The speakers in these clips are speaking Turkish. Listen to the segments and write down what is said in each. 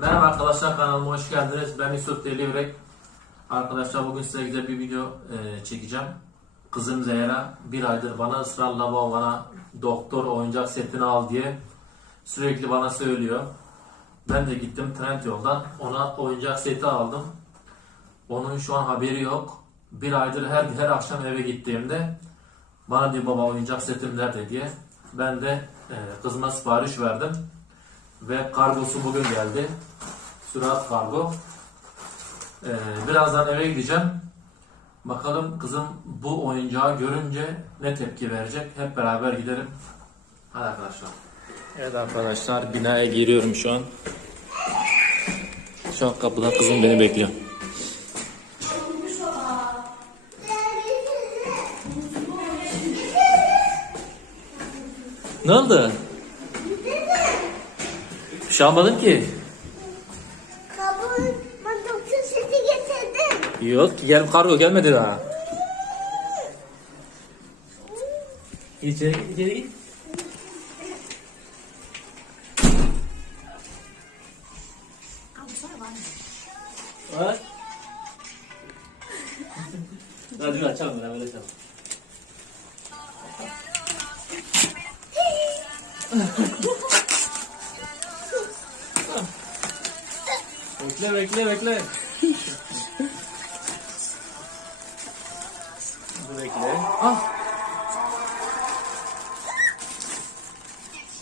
Merhaba arkadaşlar kanalıma hoş geldiniz. Ben Yusuf Deli Yürek. Arkadaşlar bugün size güzel bir video e, çekeceğim. Kızım Zehra bir aydır bana ısrarla bana doktor oyuncak setini al diye sürekli bana söylüyor. Ben de gittim trend yoldan ona oyuncak seti aldım. Onun şu an haberi yok. Bir aydır her her akşam eve gittiğimde bana diyor baba oyuncak setim nerede diye. Ben de e, kızıma sipariş verdim. Ve kargosu bugün geldi. Sürat kargo. Ee, birazdan eve gideceğim. Bakalım kızım bu oyuncağı görünce ne tepki verecek. Hep beraber gidelim. Hadi arkadaşlar. Evet arkadaşlar binaya giriyorum şu an. Şu an kapıda kızım beni bekliyor. Ne oldu? Şey almadın ki. Kabul, ben doktor seti getirdim. Yok ki gel kargo gelmedi daha. İçeri git, içeri git. Bak. Hadi açalım beraber açalım. bekle bekle bekle. Dur bekle. Ah.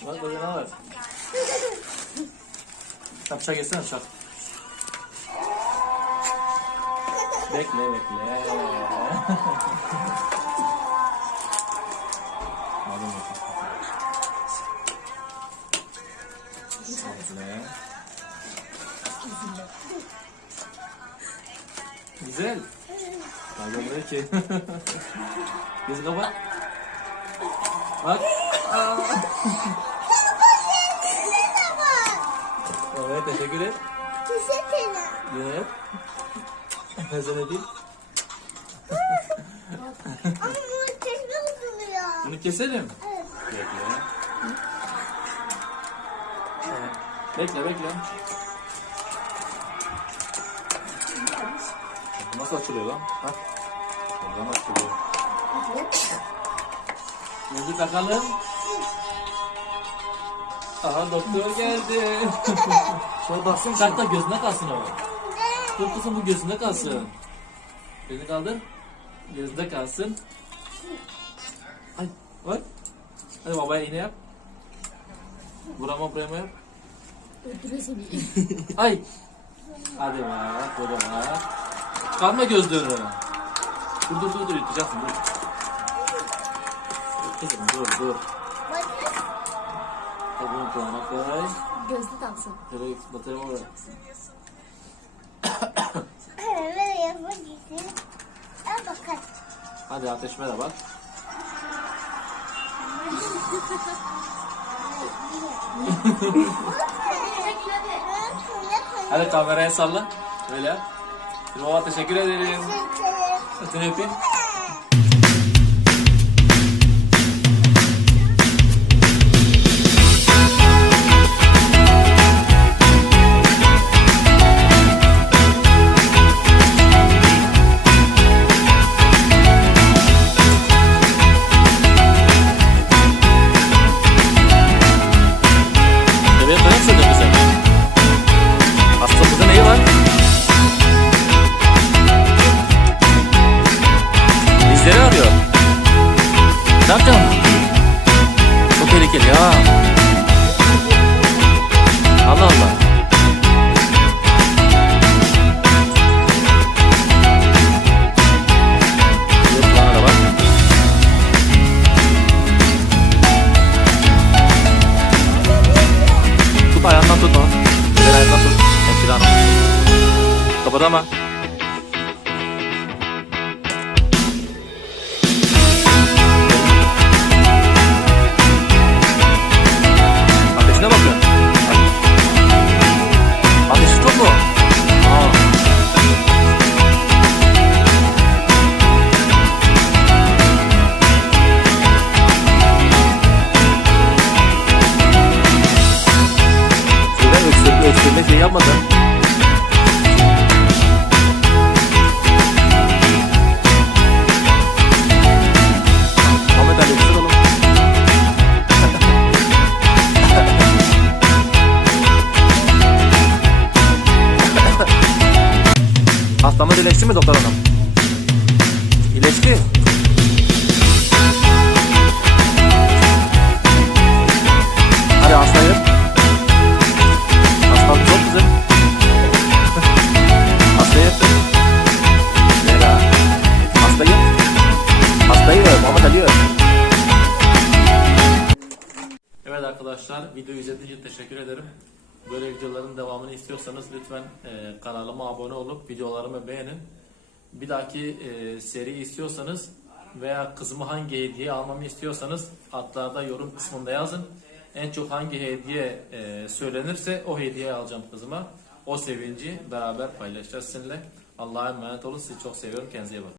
Bak burada ne var? Tam bıçak yesene bıçak. Bekle bekle. Aldım bakayım. Bekle. Güzel. Hadi buraya ki. Göz kapat. Bak. Aa. Evet teşekkür et. Teşekkürler. Evet. Ben sana değil. Ama bunu kesme uzuluyor. Bunu keselim. Evet. Bekle. Evet. Bekle bekle. Nasıl açılıyor lan? Ha? Buradan açılıyor. Gözü takalım. Aha doktor geldi. Şöyle baksın. Da gözüne kalsın o. Dur kızım bu gözünde kalsın. Gözünü kaldır. Gözünde kalsın. Ay bak. Hadi babaya iğne yap. Burama burama yap. Öldürüyor seni. Ay. Hadi bak burama. Kalma gözlerini. Dur dur dur dur yutacaksın dur. Dur Kızım dur dur. Bunu kulağına koy. Gözlü taksın. Şöyle batarya oraya. Hadi ateşme de bak. Hadi kameraya salla. Böyle yap. Baba teşekkür ederim. Seni öpeyim. Anladın mı? Tut ayağından tut onu. Diğer ayağından tut. Hemşire hanım. Şeyi şey yapmadı. Ahmet Ali güzel oğlum. Hastamız iyileşti mi doktor hanım? Teşekkür ederim. Böyle videoların devamını istiyorsanız lütfen e, kanalıma abone olup videolarımı beğenin. Bir dahaki e, seri istiyorsanız veya kızımı hangi hediye almamı istiyorsanız altlarda yorum kısmında yazın. En çok hangi hediye e, söylenirse o hediye alacağım kızıma. O sevinci beraber paylaşacağız sizinle. Allah'a emanet olun. Sizi çok seviyorum. Kendinize iyi bakın.